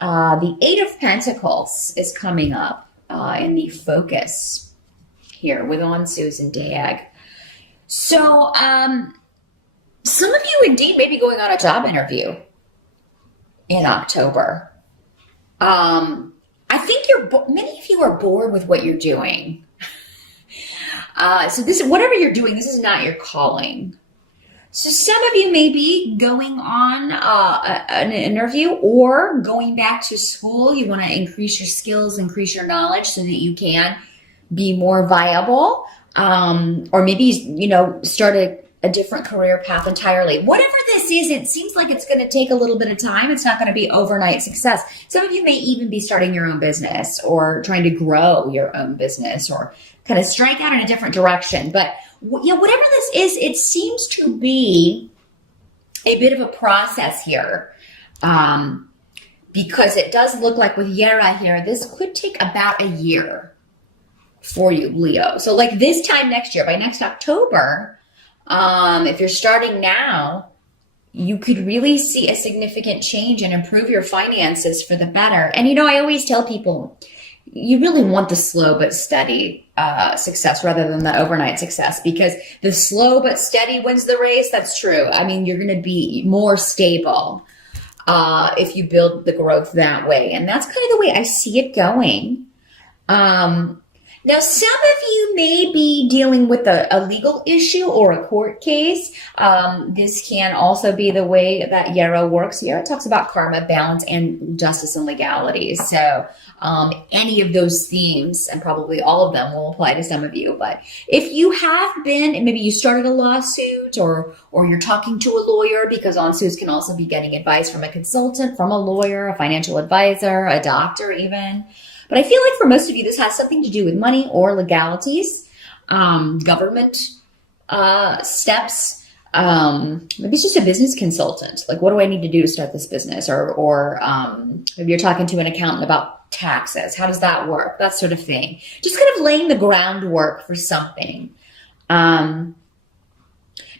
The Eight of Pentacles is coming up in the focus here with on Susan Dag. So some of you indeed may be going on a job interview in October. I think many of you are bored with what you're doing. So whatever you're doing, this is not your calling. So some of you may be going on an interview or going back to school. You want to increase your skills, increase your knowledge so that you can be more viable. Or maybe, start a different career path entirely. Whatever this is, it seems like it's going to take a little bit of time. It's not going to be overnight success. Some of you may even be starting your own business or trying to grow your own business or kind of strike out in a different direction. But whatever this is, it seems to be a bit of a process here. Because it does look like with Yera here, this could take about a year for you, Leo. So like this time next year, by next October, if you're starting now, you could really see a significant change and improve your finances for the better. And I always tell people, you really want the slow but steady success rather than the overnight success, because the slow but steady wins the race. That's true. I mean, you're going to be more stable if you build the growth that way. And that's kind of the way I see it going. Now, some of you may be dealing with a legal issue or a court case. This can also be the way that Yera works. Yera talks about karma, balance, and justice and legality. So any of those themes, and probably all of them, will apply to some of you. But if you have been, and maybe you started a lawsuit or you're talking to a lawyer, because on-suits can also be getting advice from a consultant, from a lawyer, a financial advisor, a doctor even. But I feel like for most of you, this has something to do with money or legalities, government steps. Maybe it's just a business consultant. Like, what do I need to do to start this business? Or maybe you're talking to an accountant about taxes. How does that work? That sort of thing. Just kind of laying the groundwork for something. Now,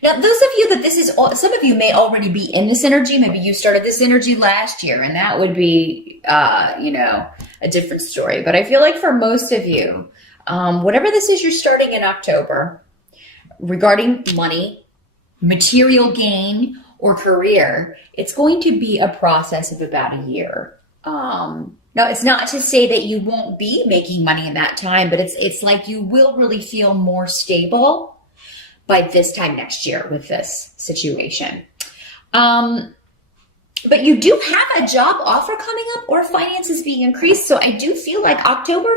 those of you that some of you may already be in this energy. Maybe you started this energy last year, and that would be, a different story. But I feel like for most of you, whatever this is you're starting in October, regarding money, material gain, or career, it's going to be a process of about a year. Now, it's not to say that you won't be making money in that time, but it's like you will really feel more stable by this time next year with this situation. But you do have a job offer coming up or finances being increased. So I do feel like October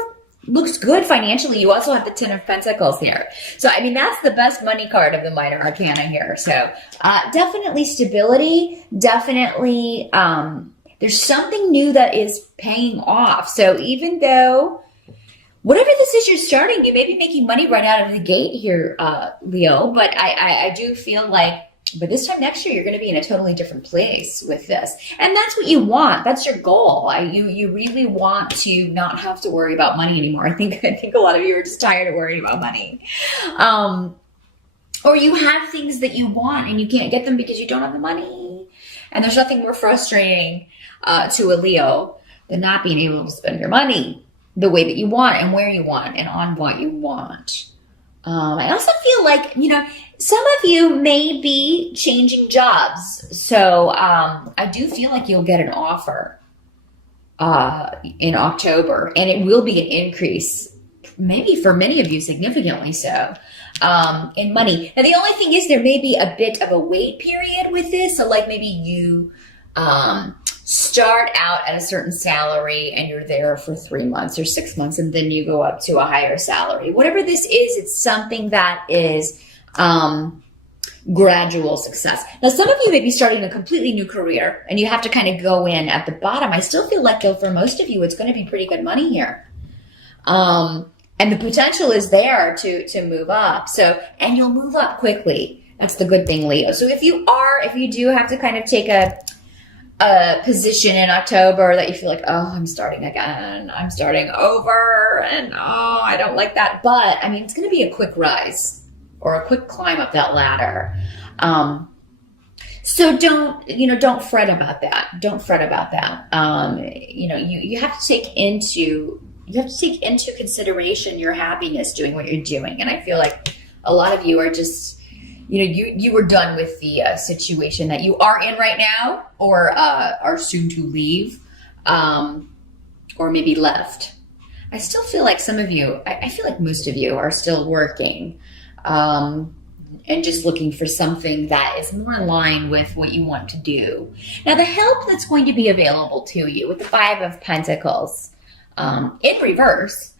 looks good financially. You also have the Ten of Pentacles here. So, I mean, that's the best money card of the minor arcana here. So definitely stability, definitely there's something new that is paying off. So even though whatever this is you're starting, you may be making money right out of the gate here, Leo, but I do feel like by this time next year, you're going to be in a totally different place with this. And that's what you want. That's your goal. You really want to not have to worry about money anymore. I think a lot of you are just tired of worrying about money. Or you have things that you want and you can't get them because you don't have the money. And there's nothing more frustrating to a Leo than not being able to spend your money the way that you want and where you want and on what you want. I also feel like, some of you may be changing jobs. So I do feel like you'll get an offer in October, and it will be an increase, maybe for many of you significantly so, in money. Now, the only thing is there may be a bit of a wait period with this. So like maybe you start out at a certain salary and you're there for 3 months or 6 months, and then you go up to a higher salary. Whatever this is, it's something that is gradual success. Now, some of you may be starting a completely new career and you have to kind of go in at the bottom. I still feel like, though, for most of you, it's going to be pretty good money here. And the potential is there to move up. So, and you'll move up quickly. That's the good thing, Leo. So if you do have to kind of take a position in October that you feel like, oh, I'm starting again, I'm starting over, and oh, I don't like that. But I mean, it's going to be a quick rise or a quick climb up that ladder. So don't fret about that. Don't fret about that. You have to take into consideration your happiness doing what you're doing. And I feel like a lot of you are just, you were done with the situation that you are in right now, or are soon to leave, or maybe left. I still feel like some of you, I feel like most of you are still working, and just looking for something that is more in line with what you want to do. Now, the help that's going to be available to you with the Five of Pentacles in reverse,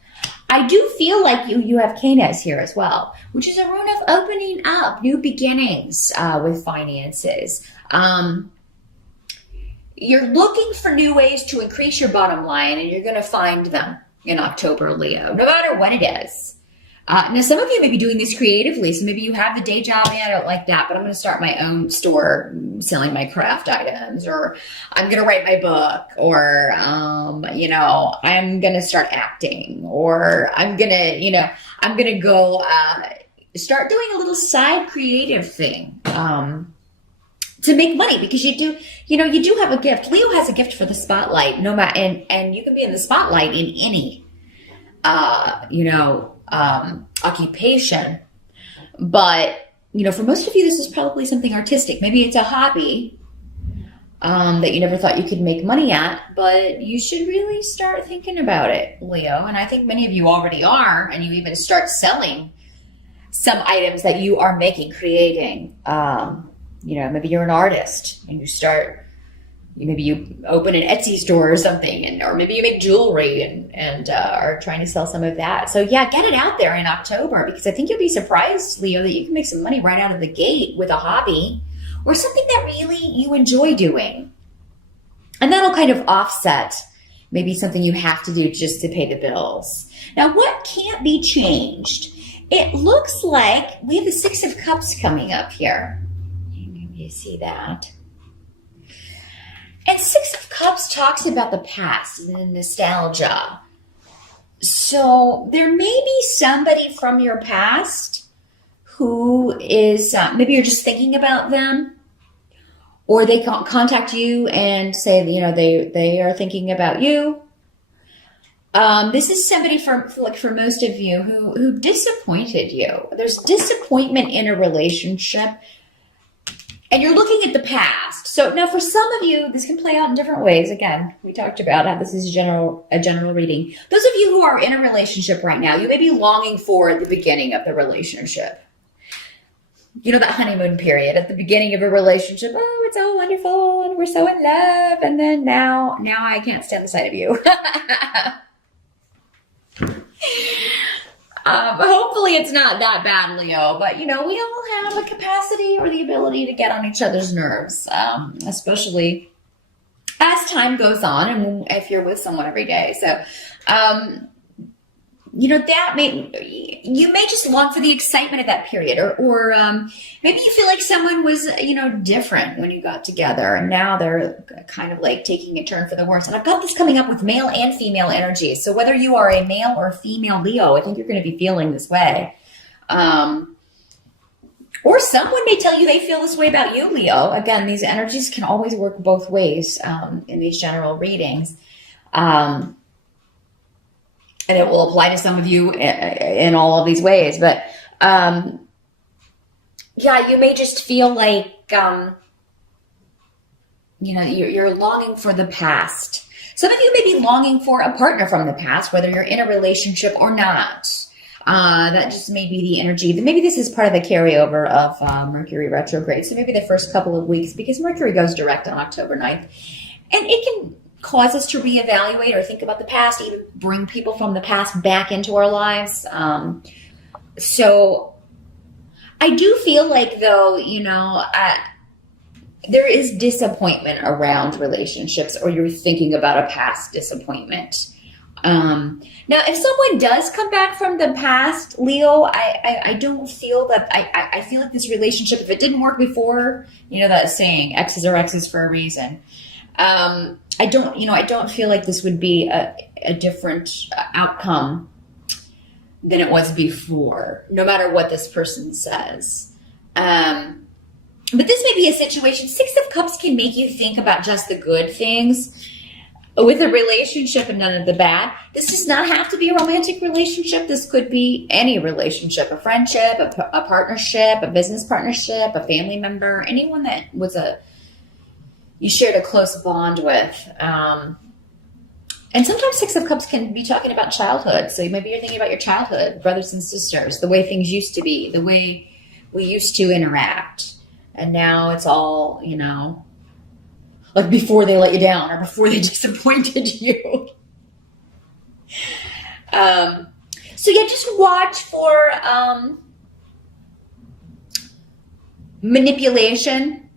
I do feel like you have Canes here as well, which is a rune of opening up, new beginnings with finances. You're looking for new ways to increase your bottom line, and you're going to find them in October, Leo, no matter what it is. Now, some of you may be doing this creatively, so maybe you have the day job, and I don't like that, but I'm going to start my own store selling my craft items, or I'm going to write my book, or, I'm going to start acting, or I'm going to go start doing a little side creative thing to make money, because you do have a gift. Leo has a gift for the spotlight, no matter, and you can be in the spotlight in any, occupation. But, for most of you, this is probably something artistic. Maybe it's a hobby that you never thought you could make money at, but you should really start thinking about it, Leo. And I think many of you already are, and you even start selling some items that you are creating. Maybe you're an artist and maybe you open an Etsy store or something, or maybe you make jewelry and are trying to sell some of that. So yeah, get it out there in October, because I think you'll be surprised, Leo, that you can make some money right out of the gate with a hobby or something that really you enjoy doing. And that'll kind of offset maybe something you have to do just to pay the bills. Now, what can't be changed? It looks like we have the Six of Cups coming up here. Maybe you see that. And Six of Cups talks about the past and the nostalgia. So there may be somebody from your past who is, maybe you're just thinking about them, or they contact you and say, they are thinking about you. This is somebody for most of you who disappointed you. There's disappointment in a relationship, and you're looking at the past. So now for some of you, this can play out in different ways. Again, we talked about how this is a general reading. Those of you who are in a relationship right now, you may be longing for the beginning of the relationship. That honeymoon period at the beginning of a relationship. Oh, it's all wonderful and we're so in love. And then now I can't stand the sight of you. Hopefully it's not that bad, Leo, but we all have a capacity or the ability to get on each other's nerves, especially as time goes on and if you're with someone every day. So, you may just long for the excitement of that period, or maybe you feel like someone was, different when you got together, and now they're kind of like taking a turn for the worse. And I've got this coming up with male and female energy. So whether you are a male or female Leo, I think you're going to be feeling this way. Or someone may tell you they feel this way about you, Leo. Again, these energies can always work both ways in these general readings. And it will apply to some of you in all of these ways. But, you may just feel like, you're longing for the past. Some of you may be longing for a partner from the past, whether you're in a relationship or not. That just may be the energy. Maybe this is part of the carryover of Mercury retrograde. So maybe the first couple of weeks, because Mercury goes direct on October 9th. And it can cause us to reevaluate or think about the past, even bring people from the past back into our lives. So I do feel like, though, there is disappointment around relationships, or you're thinking about a past disappointment. Now, if someone does come back from the past, Leo, I don't feel that, I feel like this relationship, if it didn't work before, that saying, X's are X's for a reason. I don't feel like this would be a different outcome than it was before, no matter what this person says. But this may be a situation. Six of Cups can make you think about just the good things with a relationship and none of the bad. This does not have to be a romantic relationship. This could be any relationship, a friendship, a partnership, a business partnership, a family member, anyone that you shared a close bond with. And sometimes Six of Cups can be talking about childhood. So maybe you're thinking about your childhood, brothers and sisters, the way things used to be, the way we used to interact. And now it's all, like before they let you down or before they disappointed you. So yeah, just watch for manipulation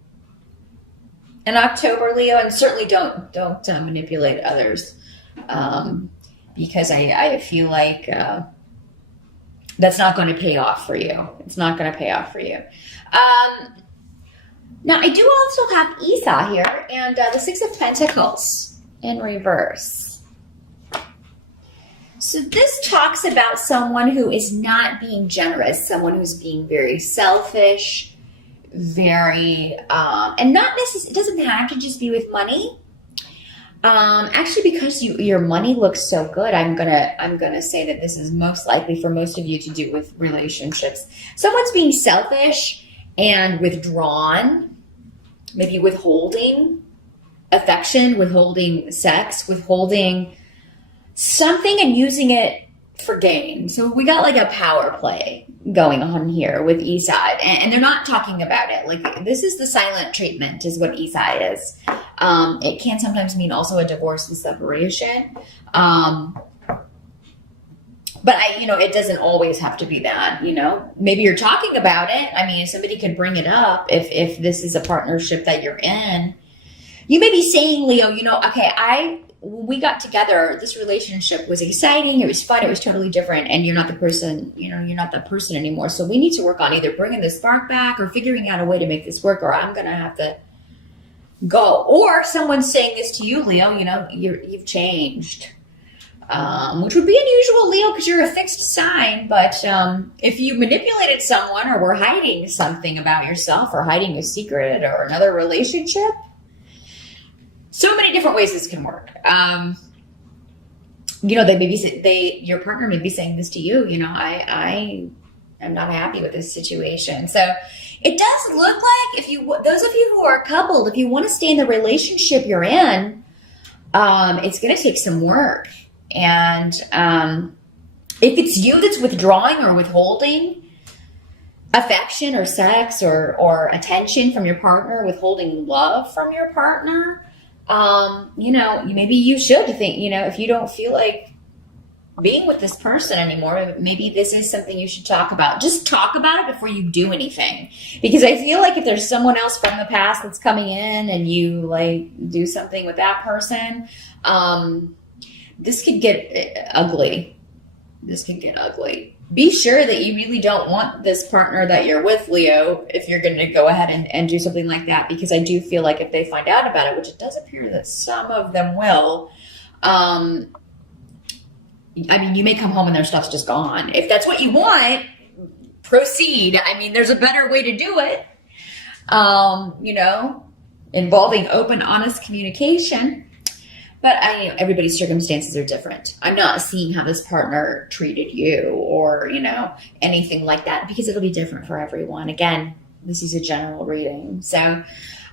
in October, Leo, and certainly don't manipulate others, because I feel like that's not going to pay off for you. It's not going to pay off for you. Now, I do also have Esau here, and the Six of Pentacles in reverse. So this talks about someone who is not being generous, someone who's being very selfish, very, and not necessarily, it doesn't have to just be with money. Actually, because your money looks so good, I'm gonna say that this is most likely for most of you to do with relationships. Someone's being selfish and withdrawn, maybe withholding affection, withholding sex, withholding something and using it for gain. So we got like a power play going on here with Esau, and they're not talking about it. Like, this is the silent treatment is what Esau is. It can sometimes mean also a divorce and separation. But it doesn't always have to be that, maybe you're talking about it. I mean, somebody could bring it up if this is a partnership that you're in. You may be saying, Leo, okay, when we got together, this relationship was exciting. It was fun. It was totally different. And you're not the person, you're not that person anymore. So we need to work on either bringing the spark back or figuring out a way to make this work, or I'm going to have to go. Or someone's saying this to you, Leo, you've changed. Which would be unusual, Leo, because you're a fixed sign. But if you manipulated someone or were hiding something about yourself or hiding a secret or another relationship, so many different ways this can work. Your partner may be saying this to you. I am not happy with this situation. So it does look like those of you who are coupled, if you want to stay in the relationship you're in, it's going to take some work. And if it's you that's withdrawing or withholding affection or sex or attention from your partner, withholding love from your partner, maybe you should think, if you don't feel like being with this person anymore, maybe this is something you should talk about. Just talk about it before you do anything. Because I feel like if there's someone else from the past that's coming in and you do something with that person, this could get ugly. This can get ugly. Be sure that you really don't want this partner that you're with, Leo, if you're going to go ahead and do something like that, because I do feel like if they find out about it, which it does appear that some of them will, you may come home and their stuff's just gone. If that's what you want, proceed. There's a better way to do it, involving open, honest communication. But everybody's circumstances are different. I'm not seeing how this partner treated you or, anything like that, because it'll be different for everyone. Again, this is a general reading. So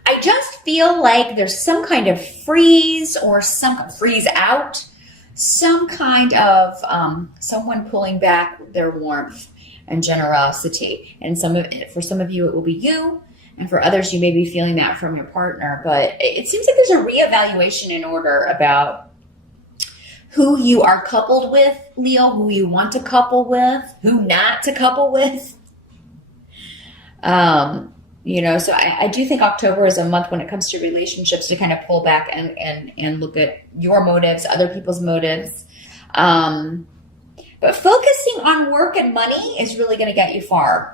I just feel like there's some kind of freeze or some freeze out, some kind of someone pulling back their warmth and generosity. And for some of you, it will be you. And for others, you may be feeling that from your partner. But it seems like there's a reevaluation in order about who you are coupled with, Leo, who you want to couple with, who not to couple with. So I do think October is a month when it comes to relationships to kind of pull back and look at your motives, other people's motives. But focusing on work and money is really going to get you far.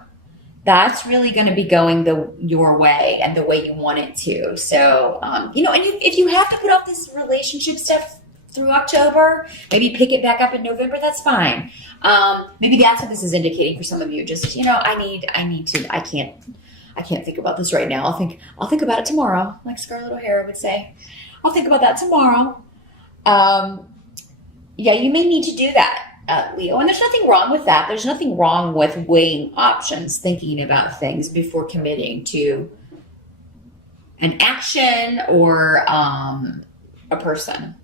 That's really going to be going your way and the way you want it to. So, and if you have to put off this relationship stuff through October, maybe pick it back up in November, that's fine. Maybe that's what this is indicating for some of you. Just, I I can't think about this right now. I'll think about it tomorrow, like Scarlett O'Hara would say. I'll think about that tomorrow. Yeah, you may need to do that, Leo. And there's nothing wrong with that. There's nothing wrong with weighing options, thinking about things before committing to an action or a person.